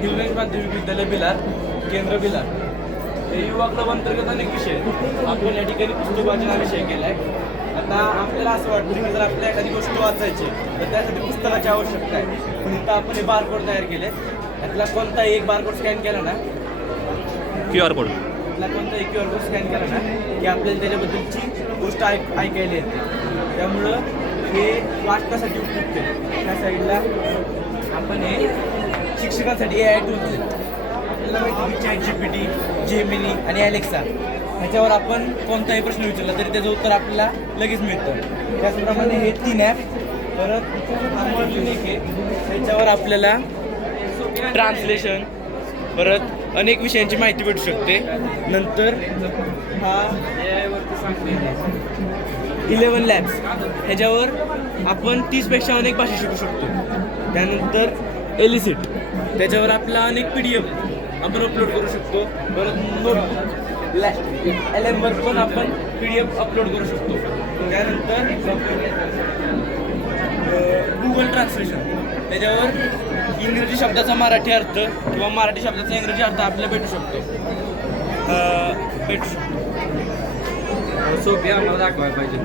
हिरवेज माध्यमिक विद्यालय बिलार केंद्र बिलार. हे युवा क्लब अंतर्गत अनेक विषय. आपण या ठिकाणी पुस्तक वाचन हा विषय केला आहे आता आपल्याला असं वाटतं की जर आपल्या एखादी गोष्ट वाचायची तर त्यासाठी पुस्तकाची आवश्यकता आहे. पण इथं आपण हे बारकोड तयार केले. यातला कोणताही एक बारकोड स्कॅन केला ना क्यू आर कोड. आपला कोणताही क्यू आर कोड स्कॅन केला ना की आपल्याला त्याच्याबद्दलची गोष्ट ऐक ऐकायला येते. त्यामुळं हे वाचण्यासाठी उपयुक्त आहे. त्या साईडला आपण हे शिक्षकांसाठी ए आय टूल्स आपल्याला Chat G P T Gemini आणि अलेक्सा ह्याच्यावर आपण कोणताही प्रश्न विचारला तरी त्याचं उत्तर आपल्याला लगेच मिळतं. त्याचप्रमाणे हे तीन ॲप परत ह्याच्यावर आहे. आपल्याला ट्रान्सलेशन परत अनेक विषयांची माहिती भेटू शकते. नंतर हा इलेवन लॅब्स ह्याच्यावर आपण तीसपेक्षा अनेक भाषा शिकू शकतो. त्यानंतर एलिसिट त्याच्यावर आपला अनेक पी डी एफ आपण अपलोड करू शकतो. परत नोटबुक लॅ एल एमवर पण आपण पी डी एफ अपलोड करू शकतो. त्यानंतर गुगल ट्रान्सलेशन त्याच्यावर इंग्रजी शब्दाचा मराठी अर्थ किंवा मराठी शब्दाचा इंग्रजी अर्थ आपल्याला भेटू शकतो. भेटू शकतो. सोपी आम्हाला दाखवायला पाहिजे.